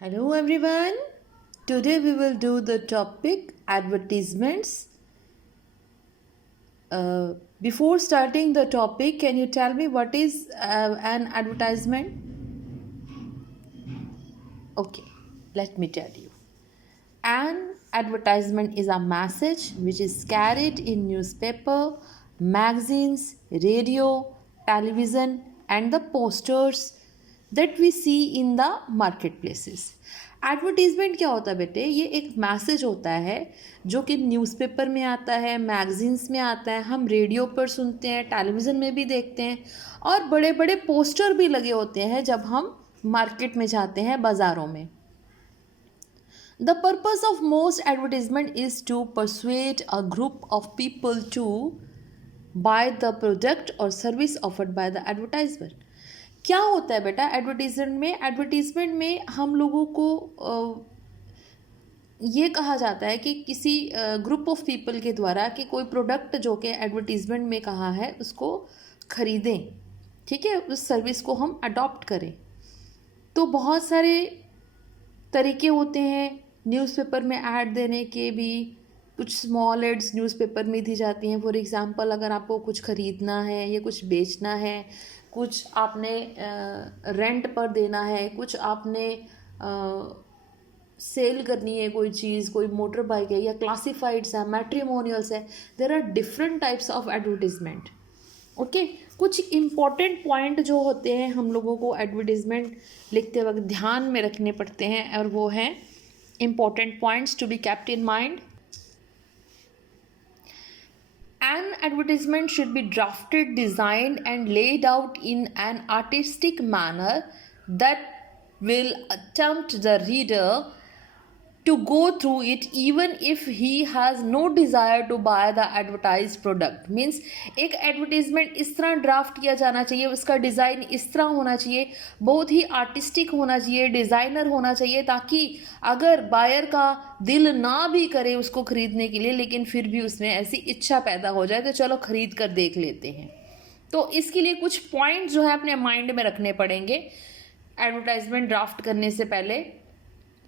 Hello everyone. Today we will do the topic advertisements. Before starting the topic, can you tell me what is an advertisement? Okay, let me tell you. An advertisement is a message which is carried in newspaper, magazines, radio, television, and the posters that we see in the marketplaces. Advertisement क्या होता है बेटे? ये एक message होता है जो कि न्यूज़पेपर में आता है, मैगजीन्स में आता है, हम रेडियो पर सुनते हैं, टेलीविज़न में भी देखते हैं और बड़े बड़े पोस्टर भी लगे होते हैं जब हम मार्केट में जाते हैं, बाज़ारों में. The purpose of most advertisement is to persuade a group of people to buy the product or service offered by the advertisement. क्या होता है बेटा एडवर्टीजमेंट में? एडवर्टीजमेंट में हम लोगों को ये कहा जाता है कि किसी ग्रुप ऑफ पीपल के द्वारा कि कोई प्रोडक्ट जो कि एडवर्टीजमेंट में कहा है उसको खरीदें, ठीक है, उस सर्विस को हम अडॉप्ट करें. तो बहुत सारे तरीके होते हैं न्यूज़पेपर में ऐड देने के भी. कुछ स्मॉल एड्स न्यूज़पेपर में दी जाती हैं. फॉर एग्ज़ाम्पल, अगर आपको कुछ ख़रीदना है या कुछ बेचना है, कुछ आपने रेंट पर देना है, कुछ आपने सेल करनी है कोई चीज़, कोई मोटर बाइक है या क्लासीफाइड्स है, मैट्रिमोनियल्स है, there are different types of advertisement. Okay, कुछ इम्पॉर्टेंट पॉइंट जो होते हैं हम लोगों को एडवर्टीजमेंट लिखते वक्त ध्यान में रखने पड़ते हैं और वो हैं important points to be kept in mind. An advertisement should be drafted, designed, and laid out in an artistic manner that will tempt the reader to go through it even if he has no desire to buy the advertised product. Means एक advertisement इस तरह draft किया जाना चाहिए, उसका design इस तरह होना चाहिए, बहुत ही आर्टिस्टिक होना चाहिए, डिज़ाइनर होना चाहिए, ताकि अगर बायर का दिल ना भी करे उसको ख़रीदने के लिए लेकिन फिर भी उसमें ऐसी इच्छा पैदा हो जाए तो चलो ख़रीद कर देख लेते हैं. तो इसके लिए कुछ पॉइंट जो है अपने माइंड में रखने पड़ेंगे एडवर्टाइजमेंट ड्राफ्ट करने से पहले.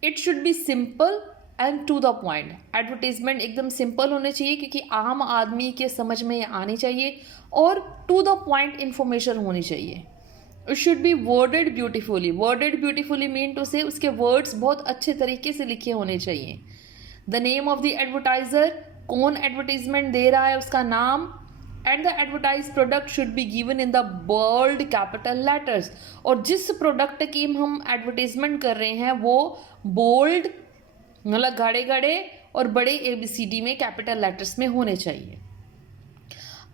It should be simple and to the point. Advertisement एकदम सिंपल होने चाहिए क्योंकि आम आदमी के समझ में आनी चाहिए और टू द पॉइंट इंफॉर्मेशन होनी चाहिए. It should be worded beautifully. Worded beautifully mean to say उसके वर्ड्स बहुत अच्छे तरीके से लिखे होने चाहिए. The name of the advertiser, कौन एडवर्टीजमेंट दे रहा है उसका नाम, and the advertise product should be given in the bold capital letters. और जिस प्रोडक्ट की हम एडवर्टीजमेंट कर रहे हैं वो बोल्ड मतलब गाढ़े गाढ़े और बड़े ABCD में कैपिटल लेटर्स में होने चाहिए.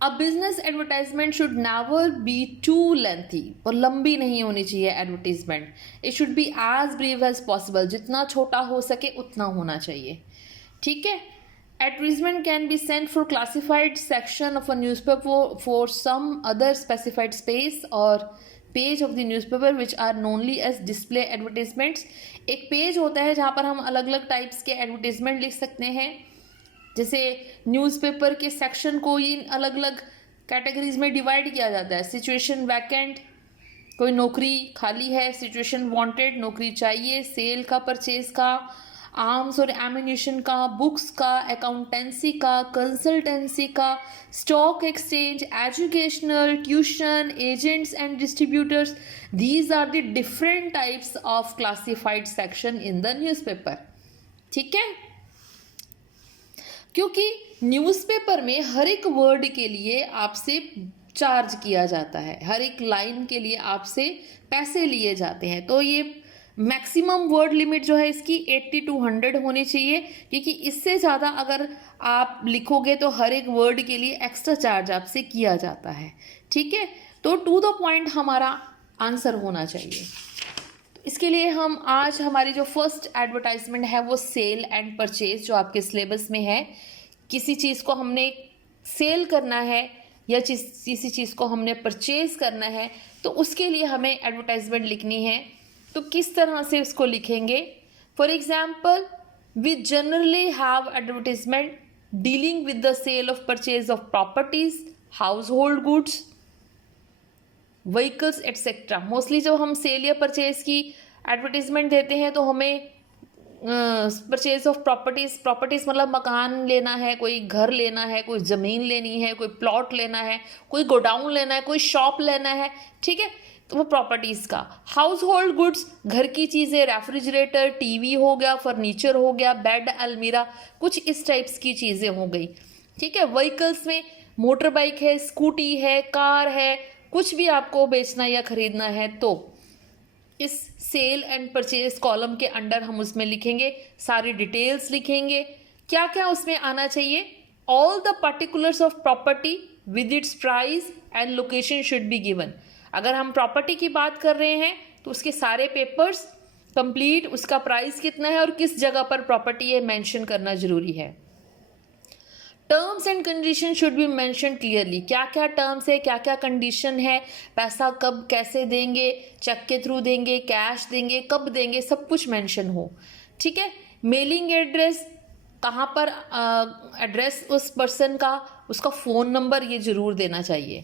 A business advertisement should never be too lengthy. और लंबी नहीं होनी चाहिए advertisement. It should be as brief as possible. जितना छोटा हो सके उतना होना चाहिए, ठीक है. Advertisement can be sent for classified section of a newspaper for some other specified space or page of the newspaper which are knownly as display advertisements. एक पेज होता है जहाँ पर हम अलग अलग टाइप्स के एडवर्टीजमेंट लिख सकते हैं. जैसे न्यूज़पेपर के सेक्शन को इन अलग अलग कैटेगरीज में डिवाइड किया जाता है. सिचुएशन वैकेंट, कोई नौकरी खाली है, सिचुएशन वांटेड, नौकरी चाहिए, सेल का, परचेज का, आर्म्स और एम्यूनिशन का, बुक्स का, अकाउंटेंसी का, कंसल्टेंसी का, stock exchange, educational, tuition, agents and distributors. These are the different types of classified section in the newspaper, ठीक है. क्योंकि न्यूज़पेपर में हर एक वर्ड के लिए आपसे चार्ज किया जाता है, हर एक लाइन के लिए आपसे पैसे लिए जाते हैं. तो ये मैक्सिमम वर्ड लिमिट जो है इसकी 80 to 100 होनी चाहिए, क्योंकि इससे ज़्यादा अगर आप लिखोगे तो हर एक वर्ड के लिए एक्स्ट्रा चार्ज आपसे किया जाता है, ठीक है. तो टू द पॉइंट हमारा आंसर होना चाहिए. इसके लिए हम आज हमारी जो फर्स्ट एडवर्टाइजमेंट है वो सेल एंड परचेज जो आपके सिलेबस में है. किसी चीज़ को हमने सेल करना है या किसी चीज़ को हमने परचेज करना है तो उसके लिए हमें एडवर्टाइजमेंट लिखनी है. तो किस तरह से उसको लिखेंगे? For example, we generally have advertisement dealing with the sale of purchase of properties, house hold goods, vehicles etcetera. Mostly जब हम सेल या परचेज की एडवर्टीजमेंट देते हैं तो हमें परचेज ऑफ प्रॉपर्टीज़ मतलब मकान लेना है, कोई घर लेना है, कोई ज़मीन लेनी है, कोई प्लॉट लेना है, कोई गोडाउन लेना है, कोई शॉप लेना है, ठीक है, तो वो प्रॉपर्टीज़ का। हाउस होल्ड गुड्स, घर की चीज़ें, रेफ्रिजरेटर, टीवी हो गया, फर्नीचर हो गया, बेड, अलमीरा, कुछ इस टाइप्स की चीज़ें हो गई, ठीक है। व्हीकल्स में मोटर बाइक है, स्कूटी है, कार है, कुछ भी आपको बेचना या खरीदना है तो इस सेल एंड परचेज कॉलम के अंडर हम उसमें लिखेंगे, सारी डिटेल्स लिखेंगे, क्या क्या उसमें आना चाहिए। All the particulars of property with its price and location should be given. अगर हम प्रॉपर्टी की बात कर रहे हैं तो उसके सारे पेपर्स कंप्लीट, उसका प्राइस कितना है और किस जगह पर प्रॉपर्टी है मेंशन करना जरूरी है। Terms and condition should be mention clearly, क्या क्या टर्म्स है, क्या क्या कंडीशन है, पैसा कब कैसे देंगे, चेक के थ्रू देंगे, कैश देंगे, कब देंगे, सब कुछ मेंशन हो, ठीक है। मेलिंग एड्रेस, कहाँ पर एड्रेस उस पर्सन का, उसका फ़ोन नंबर ये ज़रूर देना चाहिए।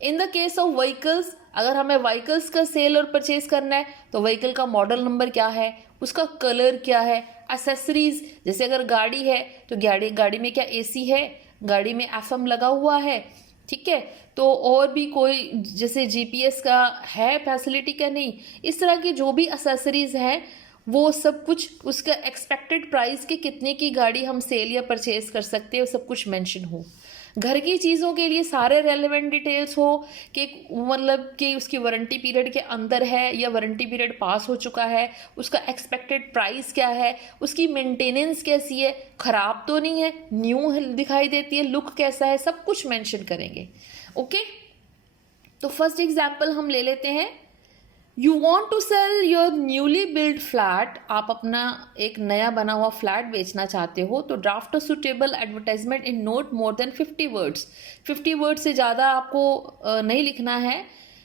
In the case of vehicles, अगर हमें व्हीकल्स का सेल और परचेज करना है तो व्हीकल का मॉडल नंबर क्या है, उसका कलर क्या है, एसेसरीज, जैसे अगर गाड़ी है तो गाड़ी में क्या एसी है, गाड़ी में एफएम लगा हुआ है, ठीक है, तो और भी कोई जैसे जीपीएस का है फैसिलिटी का नहीं, इस तरह की जो भी एसेसरीज हैं वो सब कुछ, उसका एक्सपेक्टेड प्राइस के कितने की गाड़ी हम सेल या परचेज कर सकते हैं वो सब कुछ मेंशन हो। घर की चीज़ों के लिए सारे रेलेवेंट डिटेल्स हो कि मतलब कि उसकी वारंटी पीरियड के अंदर है या वारंटी पीरियड पास हो चुका है, उसका एक्सपेक्टेड प्राइस क्या है, उसकी मेंटेनेंस कैसी है, ख़राब तो नहीं है, न्यू दिखाई देती है, लुक कैसा है, सब कुछ मेंशन करेंगे। ओके, तो फर्स्ट एग्जाम्पल हम ले लेते हैं। You want to sell your newly build flat, आप अपना एक नया बना हुआ फ्लैट बेचना चाहते हो तो draft a suitable advertisement in note more than 50 words, 50 word से ज़्यादा आपको नहीं लिखना है।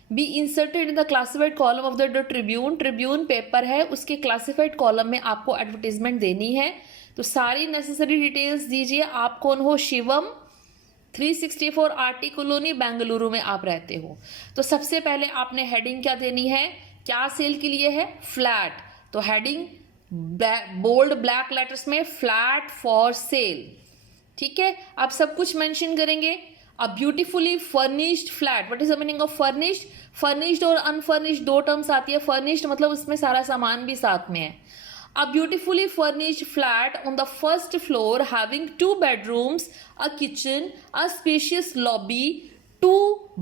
Be inserted in the classified column of the Tribune, Tribune paper है उसके क्लासिफाइड कॉलम में आपको एडवर्टीजमेंट देनी है, तो सारी नेसेसरी डिटेल्स दीजिए। आप कौन हो, शिवम, 364 आरटी कॉलोनी बेंगलुरु में आप रहते हो। तो सबसे पहले आपने हेडिंग क्या देनी है, क्या सेल के लिए है, फ्लैट, तो हेडिंग बोल्ड ब्लैक लेटर्स में फ्लैट फॉर सेल, ठीक है। आप सब कुछ मेंशन करेंगे। A beautifully furnished flat, what is the meaning of furnished, furnished और अनफर्निश्ड दो टर्म्स आती है। फर्निश्ड मतलब उसमें सारा सामान भी साथ में है। A beautifully furnished flat on the first floor having 2 bedrooms, a kitchen, a spacious lobby, 2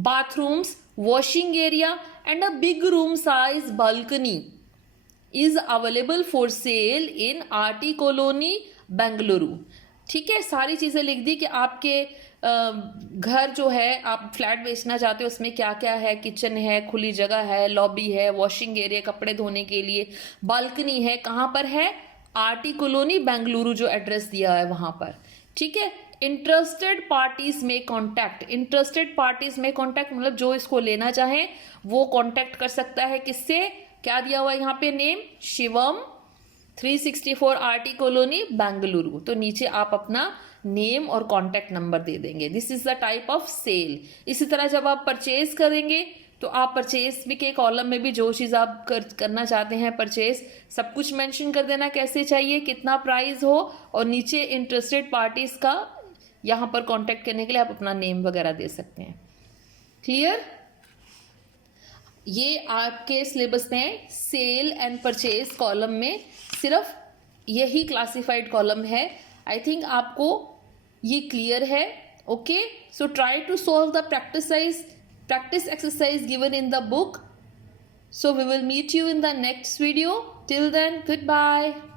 bathrooms, washing area and a big room size balcony is available for sale in RT Colony, Bengaluru। ठीक है, सारी चीज़ें लिख दी कि आपके घर जो है, आप फ्लैट बेचना चाहते हो उसमें क्या क्या है, किचन है, खुली जगह है, लॉबी है, वॉशिंग एरिया, कपड़े धोने के लिए, बालकनी है, कहाँ पर है, आरटी कॉलोनी बेंगलुरु जो एड्रेस दिया है वहाँ पर, ठीक है। इंटरेस्टेड पार्टीज में कॉन्टैक्ट, इंटरेस्टेड पार्टीज में कॉन्टैक्ट मतलब जो इसको लेना चाहें वो कॉन्टैक्ट कर सकता है, किससे, क्या दिया हुआ है यहाँ पे name, Shivam, 364 RT colony Bengaluru, तो नीचे आप अपना नेम और कॉन्टैक्ट नंबर दे देंगे। This is the type of sale. इसी तरह जब आप परचेज करेंगे तो आप परचेज भी के कॉलम में भी जो चीज़ आप करना चाहते हैं परचेज, सब कुछ मेंशन कर देना, कैसे चाहिए, कितना प्राइस हो, और नीचे इंटरेस्टेड पार्टीज का यहाँ पर कॉन्टैक्ट करने के लिए आप अपना नेम वगैरह दे सकते हैं। क्लियर? ये आपके सिलेबस में सेल एंड परचेज कॉलम में सिर्फ यही क्लासिफाइड कॉलम है। आई थिंक आपको ये क्लियर है। Okay, so try to solve the practice exercise given in the book. So we will meet you in the next video. Till then, goodbye.